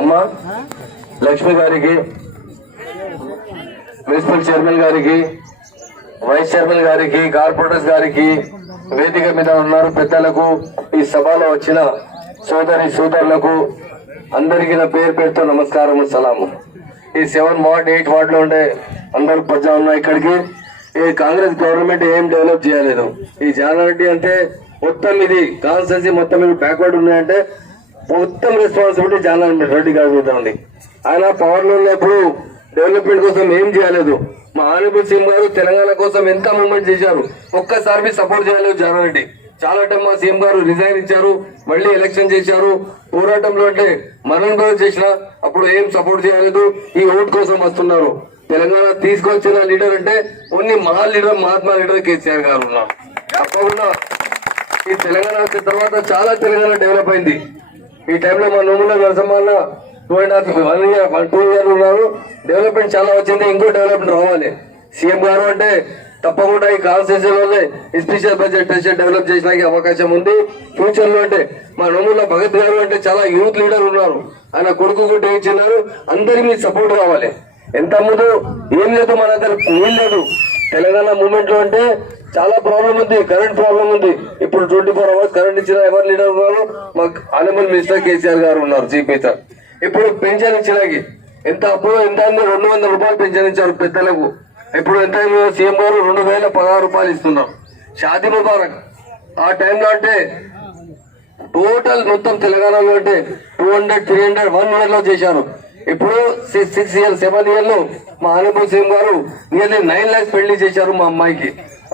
అమ్మ లక్ష్మి గారికి municipal chairman గారికి వైస్ చైర్మన్ గారికి కార్పొరేటర్స్ గారికి వేదిక మీద ఉన్నారు. పెద్దలకు ఈ సభలో వచ్చిన సోదరి సోదరులకు అందరికీ నా పేరు పేరుతో నమస్కారం సలాము. ఈ సెవెన్ వార్డ్ ఎయిట్ వార్ట్లో ఉండే అందరూ ప్రజా ఉన్నా ఇక్కడికి. ఈ కాంగ్రెస్ గవర్నమెంట్ ఏం డెవలప్ చేయలేదు. ఈ జానారెడ్డి అంటే మొత్తం ఇది కాన్స్టెన్సీ మొత్తం ఇది బ్యాక్వర్డ్ ఉన్నాయంటే మొత్తం రెస్పాన్సిబిలిటీ జానా రెడ్డి గారి మీద ఉంది. ఆయన పవర్లో ఉన్నప్పుడు డెవలప్మెంట్ కోసం ఏం చేయలేదు. మా ఆనబుల్ సింగ్ గారు తెలంగాణ కోసం ఎంత మూవ్మెంట్ చేశారు ఒక్కసారి సపోర్ట్ చేయలేదు జానారెడ్డి. చాలా టైం మా సీఎం గారు రిజైన్ ఇచ్చారు మళ్ళీ ఎలక్షన్ చేశారు. పోరాటంలో అంటే మరణం కూడా చేసిన అప్పుడు ఏం సపోర్ట్ చేయలేదు ఈ ఓట్ కోసం వస్తున్నారు. తెలంగాణ తీసుకొచ్చిన లీడర్ అంటే ఓన్లీ మహా లీడర్ మహాత్మా లీడర్ కేసీఆర్ గారు ఉన్నారు. తప్పకుండా ఈ తెలంగాణ వచ్చిన తర్వాత చాలా తెలంగాణ డెవలప్ అయింది. ఈ టైంలో మా Nomula Narasimhanna two and half one year one two year ఉన్నారు. డెవలప్మెంట్ చాలా వచ్చింది ఇంకో డెవలప్మెంట్ రావాలి. సీఎం గారు అంటే తప్పకుండా ఈ కాన్స్టిట్యూషన్ ఈ స్పెషల్ బడ్జెట్ డెవలప్ చేసినకి అవకాశం ఉంది. ఫ్యూచర్లో అంటే మా నోముల భగత్ గారు అంటే చాలా యూత్ లీడర్ ఉన్నారు. ఆయన కొడుకు కూడా ఇచ్చినారు అందరి మీ సపోర్ట్ కావాలి ఎంత ముందు ఏం లేదు మన దగ్గర లేదు. తెలంగాణ మూమెంట్లో అంటే చాలా ప్రాబ్లం ఉంది కరెంట్ ప్రాబ్లం ఉంది. ఇప్పుడు ట్వంటీ ఫోర్ అవర్స్ కరెంట్ ఇచ్చిన ఎవరు లీడర్ ఉన్నారు? మాకు ఆనబుల్ మినిస్టర్ కేసీఆర్ గారు ఉన్నారు చీఫ్ మినిస్టర్ ఇప్పుడు పెన్షన్ ఇచ్చినాకి ఎంత అప్పుడు ఎంత రెండు వందల రూపాయలు పెన్షన్ ఇచ్చారు పెద్దలకు. ఇప్పుడు ఎంత సీఎం గారు రెండు వేల పదహారు రూపాయలు ఇస్తున్నారు. షాది ముబారక్ ఆ టైంలో అంటే టోటల్ మొత్తం తెలంగాణలో అంటే two hundred three hundred one ఇయర్లో చేశారు. ఇప్పుడు సిక్స్ ఇయర్ సెవెన్ ఇయర్లో మా అనుభవ్ సింగ్ గారు నియర్లీ నైన్ లాక్స్ పెళ్ళి చేశారు మా అమ్మాయికి.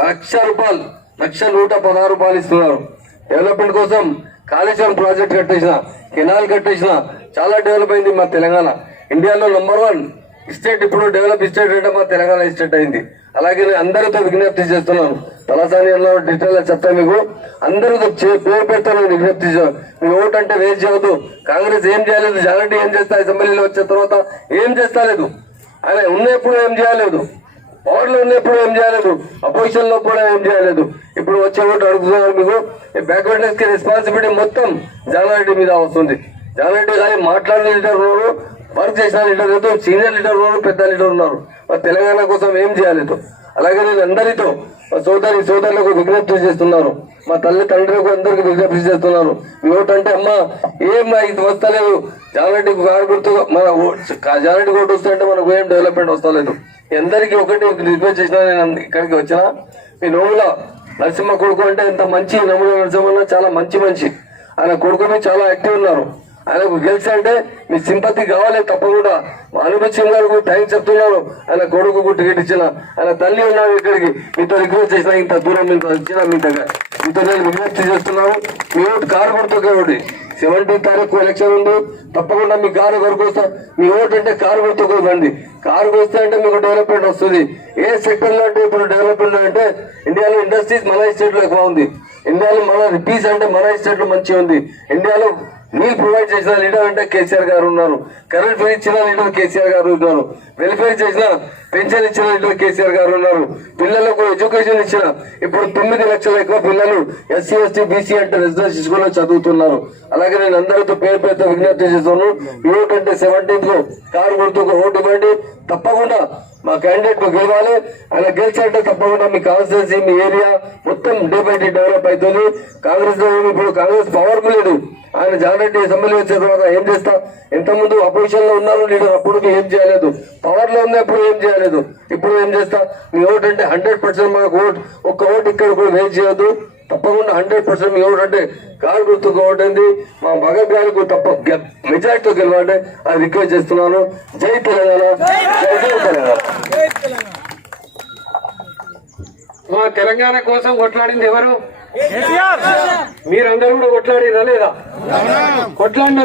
లక్ష రూపాయలు లక్ష నూట పదహారు రూపాయలు ఇస్తున్నారు. డెవలప్మెంట్ కోసం కాళేశ్వరం ప్రాజెక్ట్ కట్టేసిన కెనాల్ కట్టేసిన చాలా డెవలప్ అయింది మా తెలంగాణ. ఇండియాలో నంబర్ వన్ స్టేట్ ఇప్పుడు డెవలప్ స్టేట్ అంటే మా తెలంగాణ స్టేట్ అయింది. అలాగే నేను అందరితో విజ్ఞప్తి చేస్తున్నాను. తలసాని అన్నారు డీటెయిల్ చెప్తా మీకు. అందరితో చే- పేరు పెడతాను విజ్ఞప్తి మీ ఓటు అంటే వేస్ట్ చేయవద్దు. కాంగ్రెస్ ఏం చేయలేదు జాగ్రత్త ఏం చేస్తా అసెంబ్లీలో వచ్చిన తర్వాత ఏం చేస్తలేదు ఆయన ఉన్నప్పుడు ఏం చేయలేదు. పవర్లో ఉన్నప్పుడు ఏం చేయలేదు. అపోజిషన్లో కూడా ఏం చేయలేదు. ఇప్పుడు వచ్చే ఓటు అడుగుతున్నారు మీకు. బ్యాక్వర్డ్నెస్కి రెస్పాన్సిబిలిటీ మొత్తం జానారెడ్డి మీద వస్తుంది. జానారెడ్డి కానీ మాట్లాడిన లీడర్ ఉన్నారు వర్క్ చేసిన లీడర్ లేదు సీనియర్ లీడర్ ఉన్నారు పెద్ద లీడర్ ఉన్నారు. మరి తెలంగాణ కోసం ఏం చేయలేదు. అలాగే నేను అందరితో సోదరి సోదరులకు విజ్ఞప్తి చేస్తున్నారు. మా తల్లి తండ్రులకు అందరికి విజ్ఞప్తి చేస్తున్నాను ఏమిటంటే అమ్మ అంటే ఏం ఇది వస్తలేదు జానారెడ్డి కారు గుర్తు మన ఓ- జానారెడ్డి ఓటు మనకు ఏం డెవలప్మెంట్ వస్తలేదు. అందరికీ ఒకటి రిక్వెస్ట్ చేసిన నేను ఇక్కడికి వచ్చిన మీ నోముల నరసింహ కొడుకు అంటే ఇంత మంచి నమ్ముల నరసింహ చాలా మంచి మంచి ఆయన కొడుకుని చాలా యాక్టివ్ ఉన్నారు. ఆయనకు గెలిచి అంటే మీ సింపతి కావాలి తప్పకుండా. మా అనుభవ గారు టైం చెప్తున్నారు. ఆయన కొడుకు టికెట్ ఇచ్చిన. ఆయన తల్లి ఉన్నారు ఇక్కడికి. మీతో రిక్వెస్ట్ చేసిన ఇంత దూరం మీతో వచ్చిన మీ దగ్గర మీతో నేను విజ్ఞప్తి చేస్తున్నాను. మీ ఓటు కారు కొడుతూ ఒకటి సెవెంటీన్ తారీఖు ఎలక్షన్ ఉంది. తప్పకుండా మీ కారు వరకు వస్తా. మీ ఓటు అంటే కారు కొడుతుంది కారు వస్తే అంటే మీకు డెవలప్మెంట్ వస్తుంది. ఏ సెక్టర్లో అంటే ఇప్పుడు డెవలప్మెంట్ అంటే ఇండియాలో ఇండస్ట్రీస్ మన స్టేట్లో ఎక్కువ ఉంది. ఇండియాలో మన పీస్ అంటే మన స్టేట్లో మంచిగా ఉంది. ఇండియాలో నీళ్ళు ప్రొవైడ్ చేసిన లీడర్ అంటే కేసీఆర్ గారు ఉన్నారు. కరెంట్ బిల్ ఇచ్చిన లీడర్ కేసీఆర్ గారు ఉన్నారు. వెల్ఫేర్ చేసిన పెన్షన్ ఇచ్చిన లీడర్ కేసీఆర్ గారు ఉన్నారు. పిల్లలకు ఎడ్యుకేషన్ ఇచ్చిన ఇప్పుడు తొమ్మిది లక్షల ఎక్కువ పిల్లలు ఎస్సీ ఎస్టీ బీసీ అంటే రెసిడెన్షియల్ స్కూల్లో చదువుతున్నారు. అలాగే నేను అందరితో పేరు పేరుతో విజ్ఞప్తి చేస్తున్నాను. యూట్ అంటే సెవెంటీన్త్లో కారు గుర్తుకు ఓటు ఇవ్వండి. తప్పకుండా మా క్యాండిడేట్కు గెలవాలి. అలా గెలిచారంటే తప్పకుండా మీ కాన్స్టిట్యున్సీ మీ ఏరియా మొత్తం డే బై డే డెవలప్ అవుతుంది. కాంగ్రెస్లో ఇప్పుడు కాంగ్రెస్ పవర్ లేదు. ఆయన జాగ్రత్త అసెంబ్లీ వచ్చిన తర్వాత ఏం చేస్తా? ఎంత ముందు అపోజిషన్లో ఉన్నారు లీడర్ అప్పుడు ఏం చేయలేదు. పవర్లో ఉన్నప్పుడు ఏం చేయలేదు. ఇప్పుడు ఏం చేస్తా? మీ ఓటు అంటే హండ్రెడ్ పర్సెంట్ మనకు ఓటు. ఒక్క ఓటు ఇక్కడ కూడా వేస్ట్ చేయొద్దు. తప్పకుండా హండ్రెడ్ పర్సెంట్ మీ ఓటు అంటే కారు గుర్తుకు ఓటు ఉంది మా భగత్ గారికి తప్ప మెజార్టీతో గెలవాలంటే అది రిక్వెస్ట్ చేస్తున్నాను. జై తెలంగాణ. జై జై తెలంగాణ. మా తెలంగాణ కోసం కొట్లాడింది ఎవరు? మీరందరూ కూడా కొట్లాడిరా లేదా? కొట్లాడిన